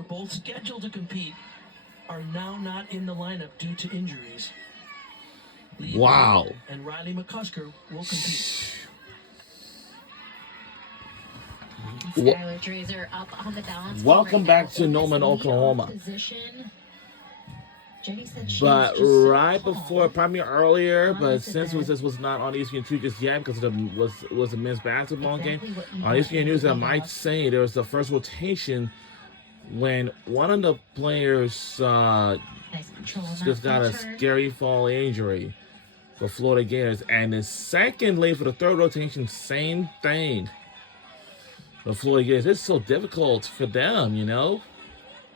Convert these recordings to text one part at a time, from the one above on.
were both scheduled to compete, are now not in the lineup due to injuries. Wow. And Riley McCusker will compete. Skylar Drazer up on the balance. Welcome back to Norman, Oklahoma. But right before, probably earlier, but since this was not on ESPN2 just yet because it was a men's basketball game, on ESPN News I might say there was the first rotation when one of the players just got a scary fall injury for Florida Gators, and the secondly for the third rotation, same thing. The Florida Gators, it's so difficult for them, you know.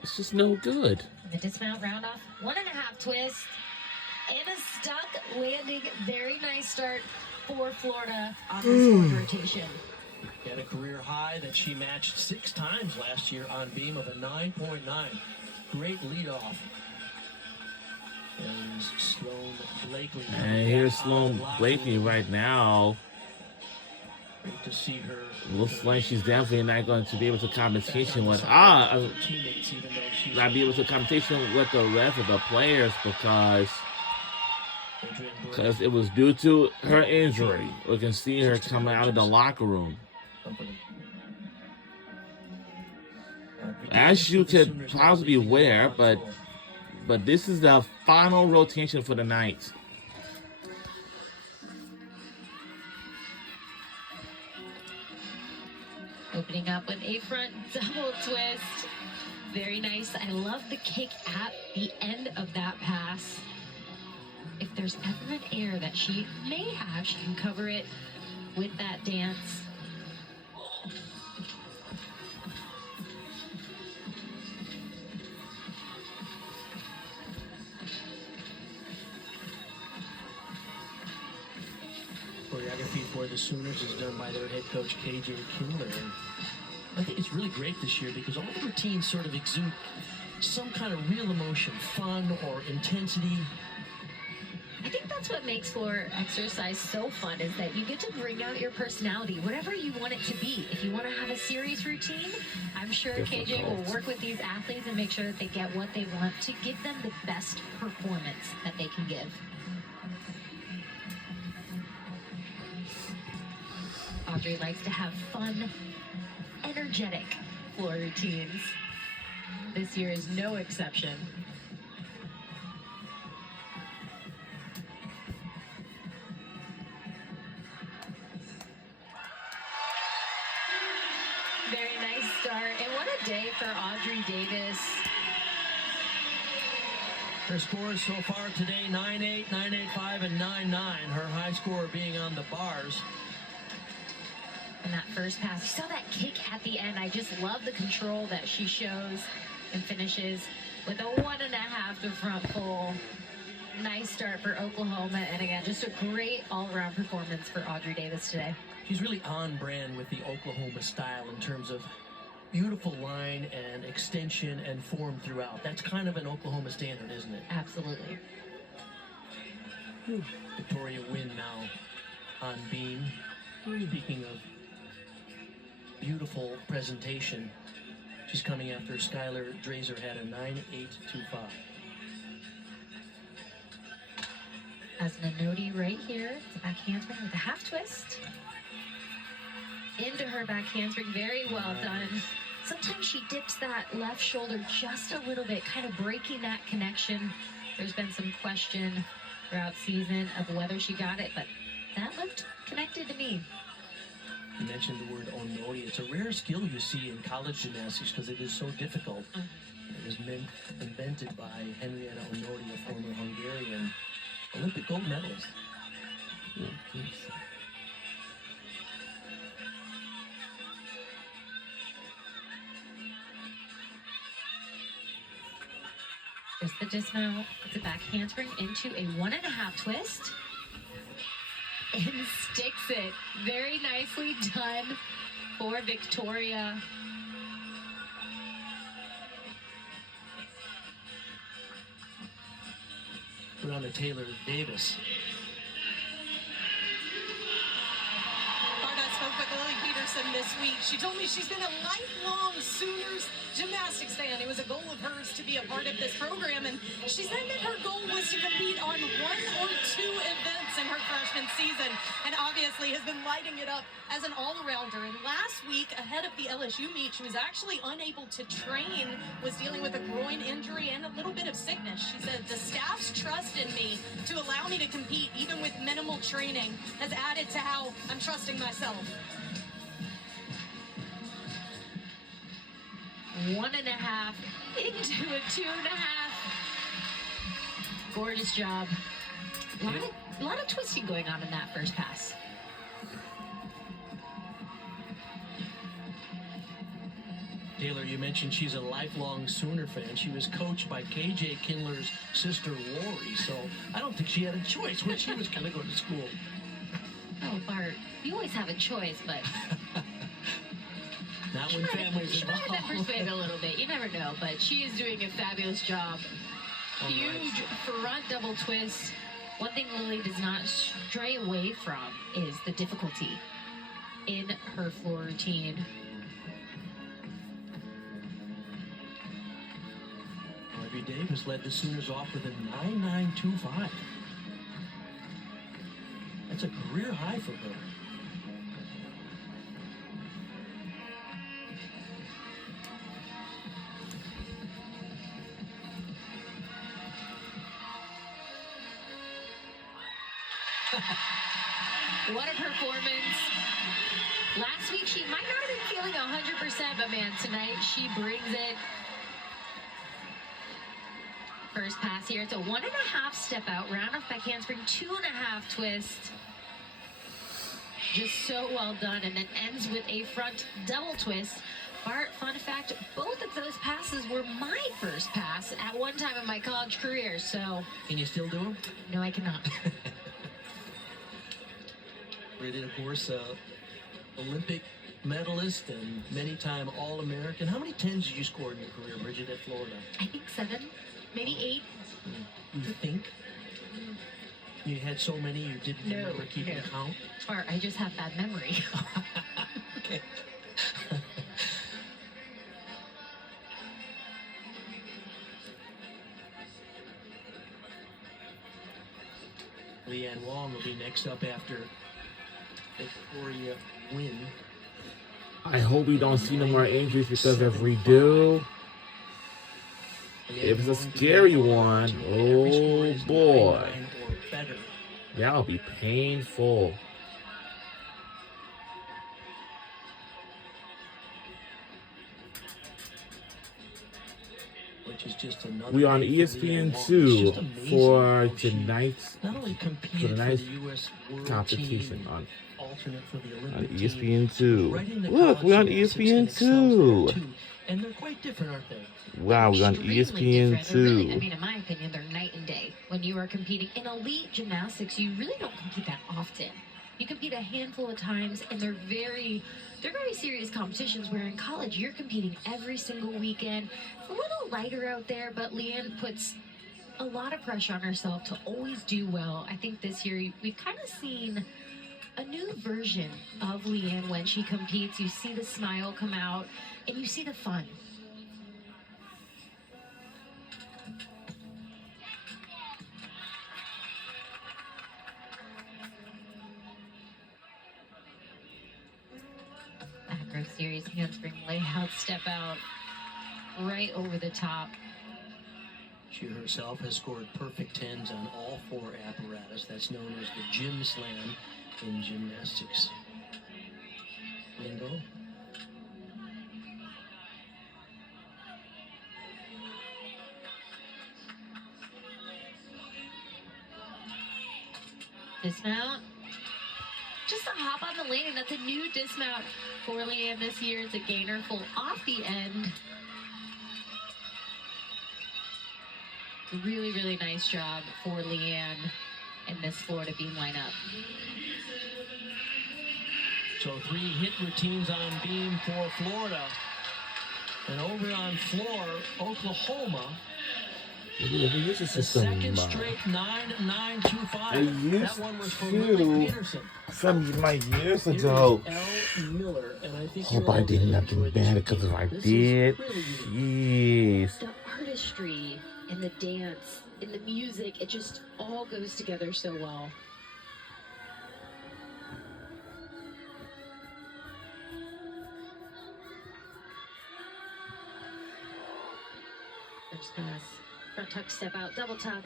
It's just no good. The dismount round off, 1.5 twist, and a stuck landing. Very nice start for Florida on this rotation. Had a career high that she matched 6 times last year on beam of a 9.9. Great leadoff. And Sloan Blakely. And here's Sloan Blakely right now. Great to see her. Looks like she's definitely not going to be able to competition with not be able to competition with the rest of the players because it was due to her injury. We can see her coming out of the locker room. As you could possibly be aware, but this is the final rotation for the night. Opening up with a front double twist. Very nice. I love the kick at the end of that pass. If there's ever an error that she may have, she can cover it with that dance. Choreography for the Sooners is done by their head coach, KJ Kindler. And I think it's really great this year because all the routines sort of exude some kind of real emotion, fun or intensity. I think that's what makes floor exercise so fun, is that you get to bring out your personality, whatever you want it to be. If you want to have a serious routine, I'm sure KJ will work with these athletes and make sure that they get what they want to give them the best performance that they can give. Audrey likes to have fun, energetic floor routines. This year is no exception. Very nice start, and what a day for Audrey Davis. Her scores so far today, 9-8, 9-8-5, and 9-9. Her high score being on the bars. And that first pass, you saw that kick at the end. I just love the control that she shows and finishes with a 1.5 to front full. Nice start for Oklahoma, and again, just a great all-around performance for Audrey Davis today. She's really on brand with the Oklahoma style in terms of beautiful line and extension and form throughout. That's kind of an Oklahoma standard, isn't it? Absolutely. Victoria Wynn now on beam. Speaking of beautiful presentation, she's coming after Skylar Drazer had a 9.825. As Nanoti right here, the back handspring with a half twist. Into her back handspring, very well done. Sometimes she dips that left shoulder just a little bit, kind of breaking that connection. There's been some question throughout season of whether she got it, but that looked connected to me. You mentioned the word onori. It's a rare skill you see in college gymnastics because it is so difficult. It was invented by Henrietta Onori, a former Hungarian Olympic gold medalist. Just the dismount, the back handspring into a 1.5 twist. And sticks it. Very nicely done for Victoria. Put on to Taylor Davis. Barnett spoke, but Lily Peterson this week. She told me she's been a lifelong Sooners gymnastics fan. It was a goal of hers to be a part of this program, and she said that her goal was to compete on 1 or 2 events in her freshman season, and obviously has been lighting it up as an all-arounder. And last week, ahead of the LSU meet, she was actually unable to train, was dealing with a groin injury and a little bit of sickness. She said, the staff's trust in me to allow me to compete, even with minimal training, has added to how I'm trusting myself. 1.5 into a 2.5. Gorgeous job. A lot of twisting going on in that first pass. Taylor, you mentioned she's a lifelong Sooner fan. She was coached by KJ Kindler's sister, Lori, so I don't think she had a choice when she was going to go to school. Oh, Bart, you always have a choice, but... Not when families She might have involved. been persuaded a little bit. You never know, but she is doing a fabulous job. Huge front double twist. One thing Lily does not stray away from is the difficulty in her floor routine. Audrey Davis led the Sooners off with a 9.925. That's a career high for her. What a performance. Last week she might not have been feeling 100%, but man, tonight she brings it. First pass here. It's a 1.5 step out, round off back handspring, 2.5 twist. Just so well done, and then ends with a front double twist. Bart, fun fact, both of those passes were my first pass at one time in my college career, so... Can you still do them? No, I cannot. Bridget, of course, Olympic medalist and many-time All-American. How many 10s did you score in your career, Bridget, at Florida? I think 7, maybe 8. You think? You had so many you didn't remember keeping count? Bart, I just have bad memory. Okay. Leanne Wong will be next up after Victoria win. I hope we don't see no more injuries, because if we do, if it's a scary one, oh boy, that'll be painful. Which is just another We on day for ESPN Leanne Wong. It's 2 just amazing for how she tonight's not only competed for tonight's the US World competition team, on alternate for the Olympic team, ESPN 2. right into Look, we're on college gymnastics ESPN and excels there 2. too. And they're quite different, aren't they? Wow, we're on Extremely ESPN different. They're really, I 2. mean, in my opinion, they're night and day. When you are competing in elite gymnastics, you really don't compete that often. You compete a handful of times, and they're very serious competitions, where in college, you're competing every single weekend. It's a little lighter out there, but Leanne puts a lot of pressure on herself to always do well. I think this year, we've kind of seen a new version of Leanne when she competes. You see the smile come out, and you see the fun. Macro series handspring layout, step out, right over the top. She herself has scored perfect 10s on all 4 apparatus. That's known as the Gym Slam in gymnastics. Lingo. Dismount. Just a hop on the lane. That's a new dismount for Leanne this year. It's a gainer full off the end. Really, really nice job for Leanne in this Florida beam lineup. So 3 hit routines on beam for Florida. And over on floor, Oklahoma Maybe if we use the The system, second straight 9-9-2-5. I used That one was for to Peterson. some my years Here's ago. L. Miller, and I think Hope you're I all did gonna nothing enjoy this bad routine. because if I This is did, really unique. jeez. The artistry and the dance and the music, it just all goes together so well. First pass, front tuck, step out, double tuck.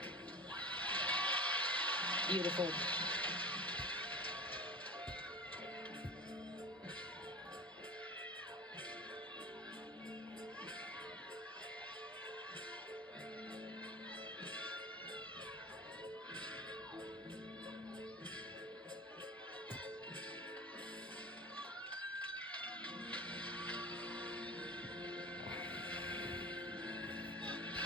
Beautiful.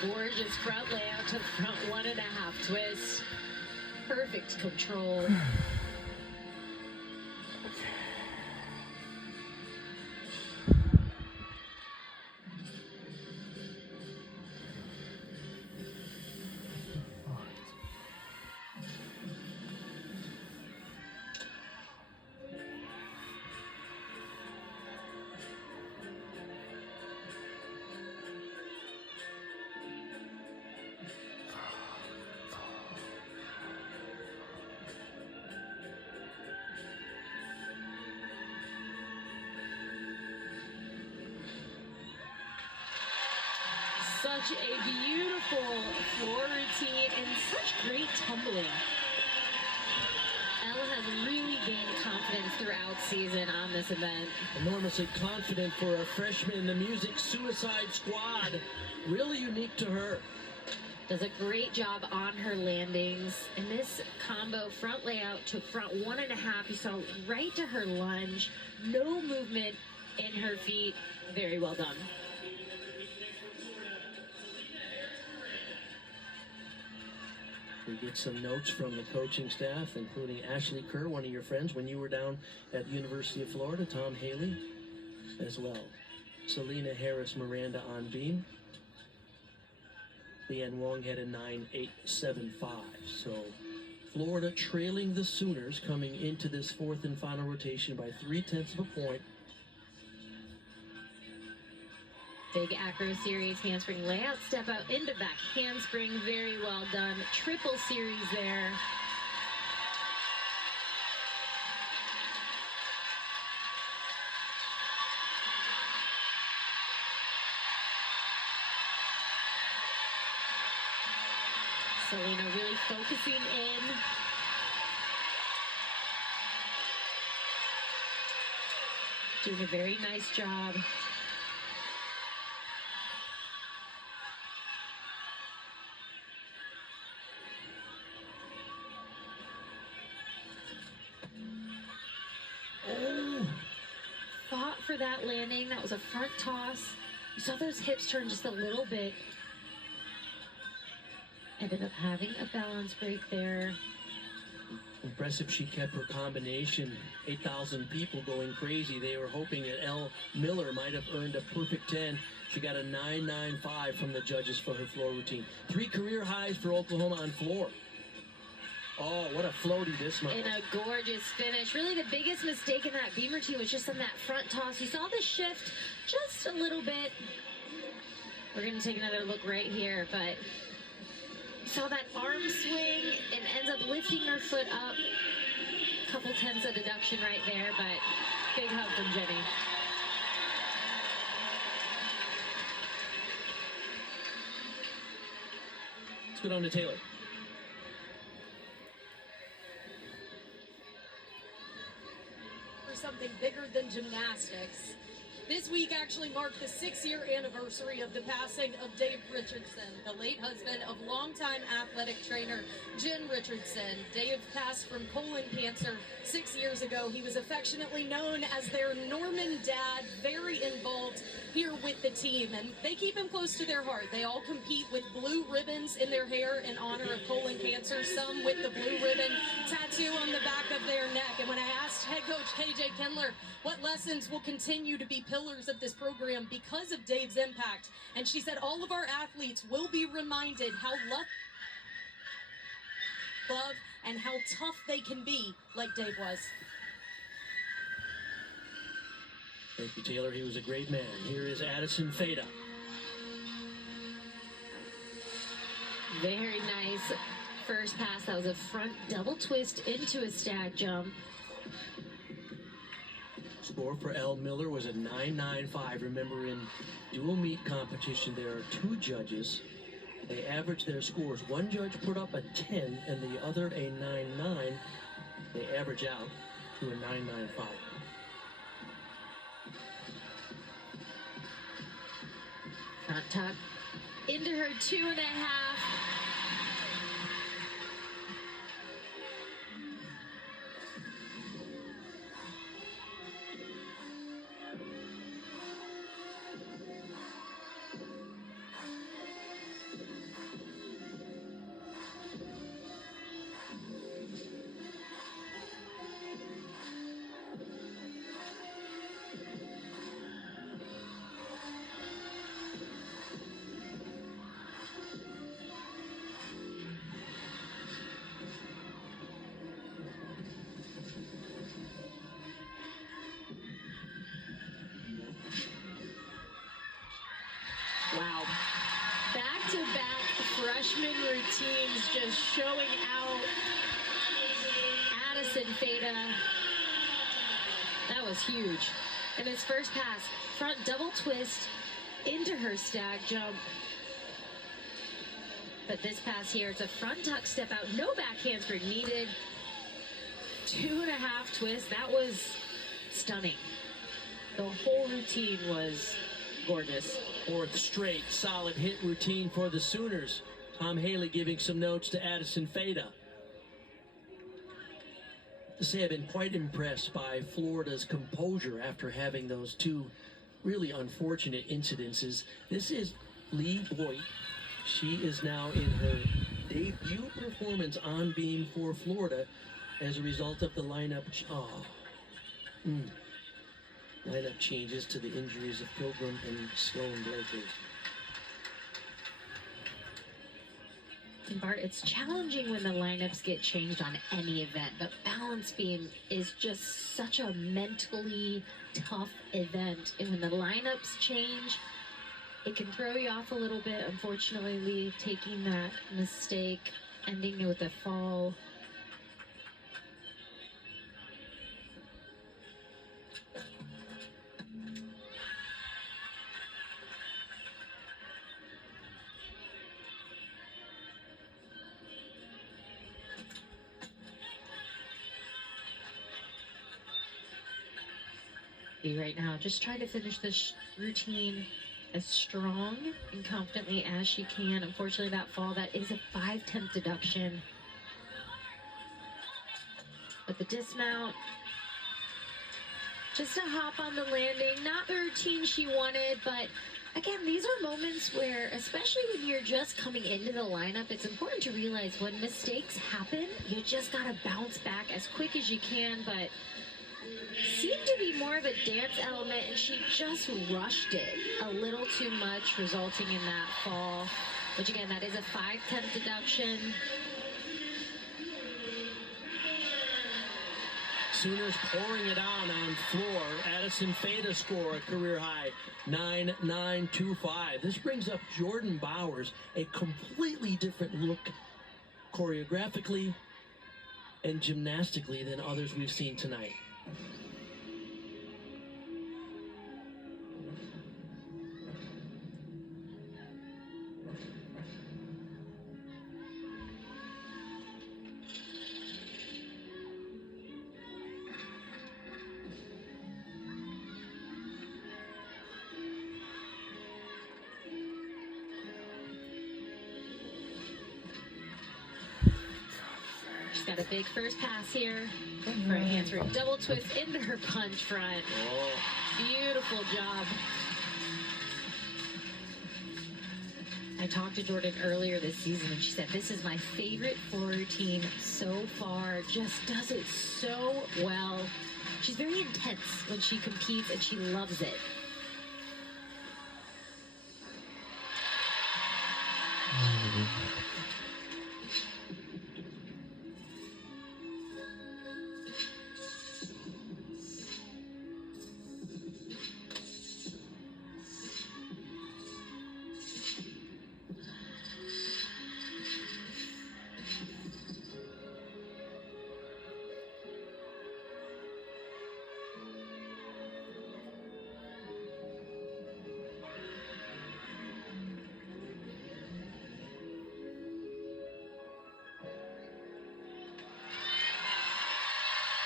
Gorgeous front layout to front 1.5 twist. Perfect control. Such a beautiful floor routine and such great tumbling. Ella has really gained confidence throughout season on this event. Enormously confident for a freshman in the Music Suicide Squad. Really unique to her. Does a great job on her landings. And this combo front layout to front 1.5, you saw right to her lunge. No movement in her feet. Very well done. We get some notes from the coaching staff, including Ashley Kerr, one of your friends when you were down at the University of Florida, Tom Haley as well. Selena Harris Miranda on beam. Leanne Wong had a 9.875. So Florida trailing the Sooners coming into this fourth and final rotation by 0.3 of a point. Big acro series, handspring layout, step out into back handspring, very well done. Triple series there. Selena really focusing in. Doing a very nice job. Fought for that landing. That was a front toss. You saw those hips turn just a little bit. Ended up having a balance break there. Impressive she kept her combination. 8,000 people going crazy. They were hoping that L. Miller might have earned a perfect 10. She got a 9.95 from the judges for her floor routine. 3 career highs for Oklahoma on floor. Oh, what a floaty this month. In a gorgeous finish. Really the biggest mistake in that beam routine was just on that front toss. You saw the shift just a little bit. We're going to take another look right here, but you saw that arm swing and ends up lifting her foot up. Couple tenths of deduction right there, but big hug from Jenny. Let's go down to Taylor. For something bigger than gymnastics. This week actually marked the 6-year anniversary of the passing of Dave Richardson, the late husband of longtime athletic trainer Jen Richardson. Dave passed from colon cancer 6 years ago. He was affectionately known as their Norman dad, very involved here with the team, and they keep him close to their heart. They all compete with blue ribbons in their hair in honor of colon cancer, some with the blue ribbon tattoo on the back of their neck. And when I asked head coach KJ Kindler what lessons will continue to be pillars of this program because of Dave's impact. And she said all of our athletes will be reminded how love and how tough they can be, like Dave was. Thank you, Taylor. He was a great man. Here is Addison Feda. Very nice first pass. That was a front double twist into a stack jump. Score for Elle Miller was a 9.95. Remember, in dual meet competition, there are two judges. They average their scores. One judge put up a 10 and the other a 9.9. They average out to a 9.95. Front tuck into her 2.5. Wow. Back-to-back freshman routines just showing out. Addison Feda. That was huge. And his first pass, front double twist into her stack jump. But this pass here, it's a front tuck step out. No back handspring needed. 2.5 twist. That was stunning. The whole routine was gorgeous. Fourth straight solid hit routine for the Sooners. Tom Haley giving some notes to Addison Feda. To say I've been quite impressed by Florida's composure after having those two really unfortunate incidences. This is Lee Boyd. She is now in her debut performance on beam for Florida as a result of the lineup. Lineup changes to the injuries of Pilgrim and Sloan Blakely. And Bart, it's challenging when the lineups get changed on any event, but balance beam is just such a mentally tough event. And when the lineups change, it can throw you off a little bit. Unfortunately, Lee taking that mistake, ending it with a fall. Right now, just trying to finish this routine as strong and confidently as she can. Unfortunately, that fall, that is a 5/10 deduction. But the dismount, just a hop on the landing, not the routine she wanted, but again, these are moments where, especially when you're just coming into the lineup, it's important to realize when mistakes happen, you just gotta bounce back as quick as you can, but seemed to be more of a dance element, and she just rushed it a little too much, resulting in that fall, which again, that is a 5/10 deduction. Sooners pouring it on floor. Addison Feda score a career high 9.925. This brings up Jordan Bowers, a completely different look choreographically and gymnastically than others we've seen tonight. She's got a big first pass here for a handspring double twist into her punch front. Beautiful job. I talked to Jordan earlier this season, and she said, this is my favorite floor routine so far. Just does it so well. She's very intense when she competes, and she loves it.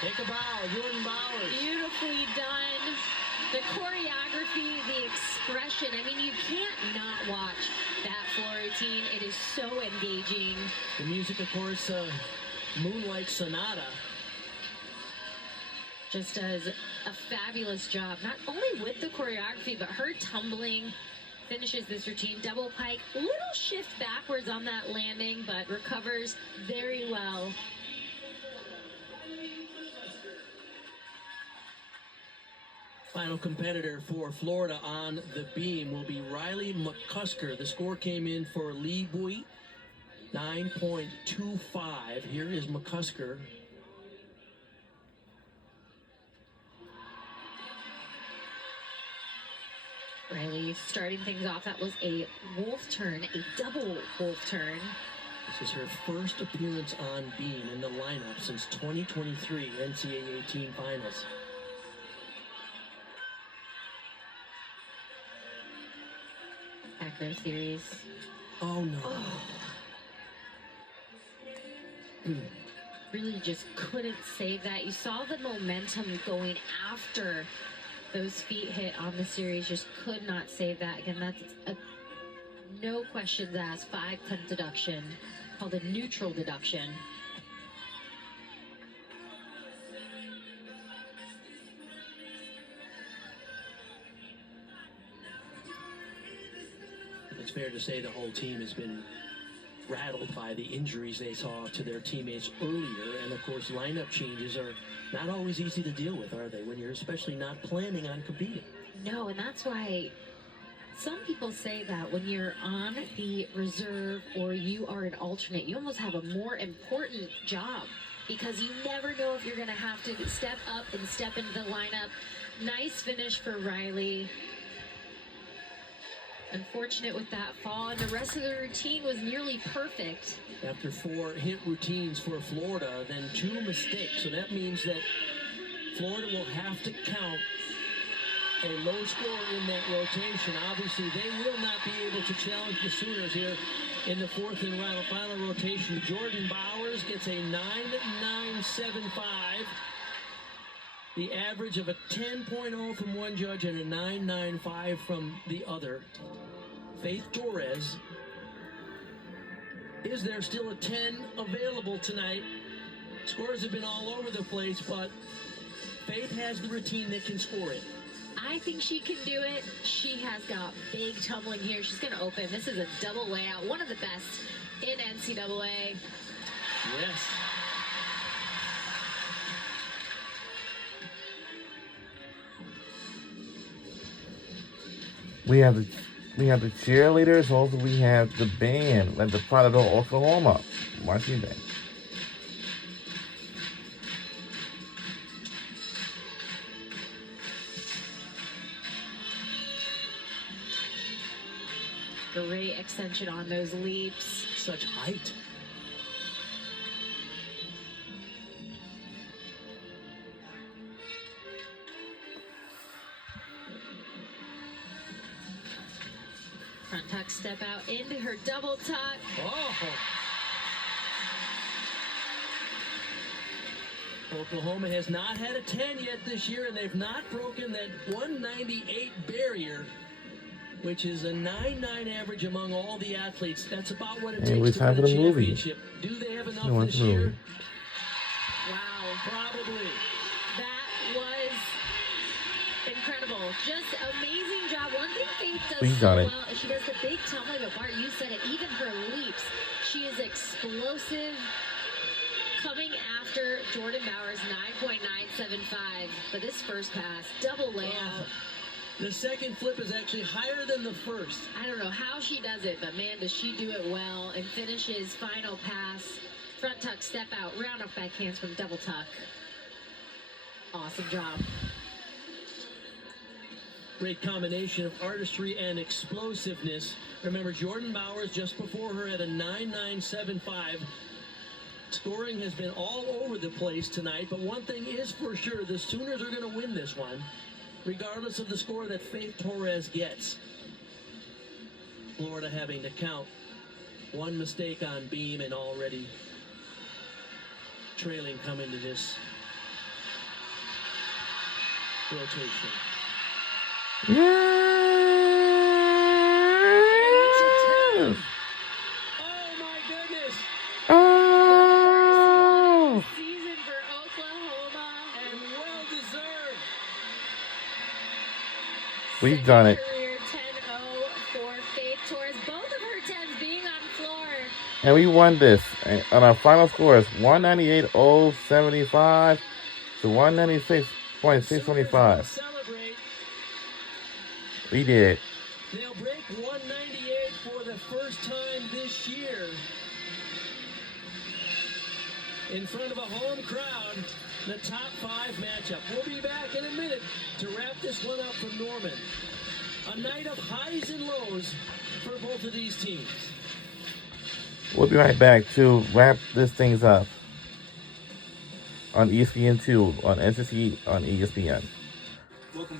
Take a bow, Jordan Bowers. Beautifully done. The choreography, the expression. I mean, you can't not watch that floor routine. It is so engaging. The music, of course, Moonlight Sonata. Just does a fabulous job, not only with the choreography, but her tumbling. Finishes this routine. Double pike, little shift backwards on that landing, but recovers very well. Final competitor for Florida on the beam will be Riley McCusker. The score came in for Lee Bui, 9.25. Here is McCusker. Riley starting things off. That was a wolf turn, a double wolf turn. This is her first appearance on beam in the lineup since 2023 NCAA team finals. Acro series. Oh no. Really just couldn't save that. You saw the momentum going after those feet hit on the series. Just could not save that. Again, that's a no questions asked 5/10 deduction, called a neutral deduction. It's fair to say the whole team has been rattled by the injuries they saw to their teammates earlier. And of course, lineup changes are not always easy to deal with, are they, when you're especially not planning on competing? No, and that's why some people say that when you're on the reserve or you are an alternate, you almost have a more important job because you never know if you're going to have to step up and step into the lineup. Nice finish for Riley. Unfortunate with that fall, and the rest of the routine was nearly perfect. After 4 hit routines for Florida, then 2 mistakes. So that means that Florida will have to count a low score in that rotation. Obviously, they will not be able to challenge the Sooners here in the 4th and final rotation. Jordan Bowers gets a 9.975. The average of a 10.0 from one judge and a 9.95 from the other. Faith Torres. Is there still a 10 available tonight? Scores have been all over the place, but Faith has the routine that can score it. I think she can do it. She has got big tumbling here. She's going to open. This is a double layout, one of the best in NCAA. Yes. We have the cheerleaders. Also, we have the band at the Prado, Oklahoma marching band. Great extension on those leaps. Such height. Front tuck step out into her double tuck. Oh. Oklahoma has not had a 10 yet this year, and they've not broken that 198 barrier, which is a 9.9 average among all the athletes. That's about what it takes to win a championship. Do they have enough this year? Wow. Probably. That was incredible. Just amazing job. One thing Faith does We so got it. well is she does the big tumbling, but Bart, you said it, even her leaps. She is explosive. Coming after Jordan Bowers, 9.975 for this first pass. Double layout. The second flip is actually higher than the first. I don't know how she does it, but man, does she do it well and finishes final pass. Front tuck, step out, round off backhands from double tuck. Awesome job. Great combination of artistry and explosiveness. Remember, Jordan Bowers just before her had a 9.975. Scoring has been all over the place tonight, but one thing is for sure, the Sooners are going to win this one, regardless of the score that Faith Torres gets. Florida having to count one mistake on beam and already trailing coming to this rotation. Yes! Oh my goodness! Oh! Season for Oklahoma. And well deserved. We've done it. Career 10-0 for Faith Torres. Both of her 10s being on floor. And we won this. And our final score is 198.075 to 196.625. Celebrate. We did. They'll break 198 for the first time this year. In front of a home crowd, the top 5 matchup. We'll be back in a minute to wrap this one up from Norman. A night of highs and lows for both of these teams. We'll be right back to wrap this things up on ESPN2, on NCC, on ESPN.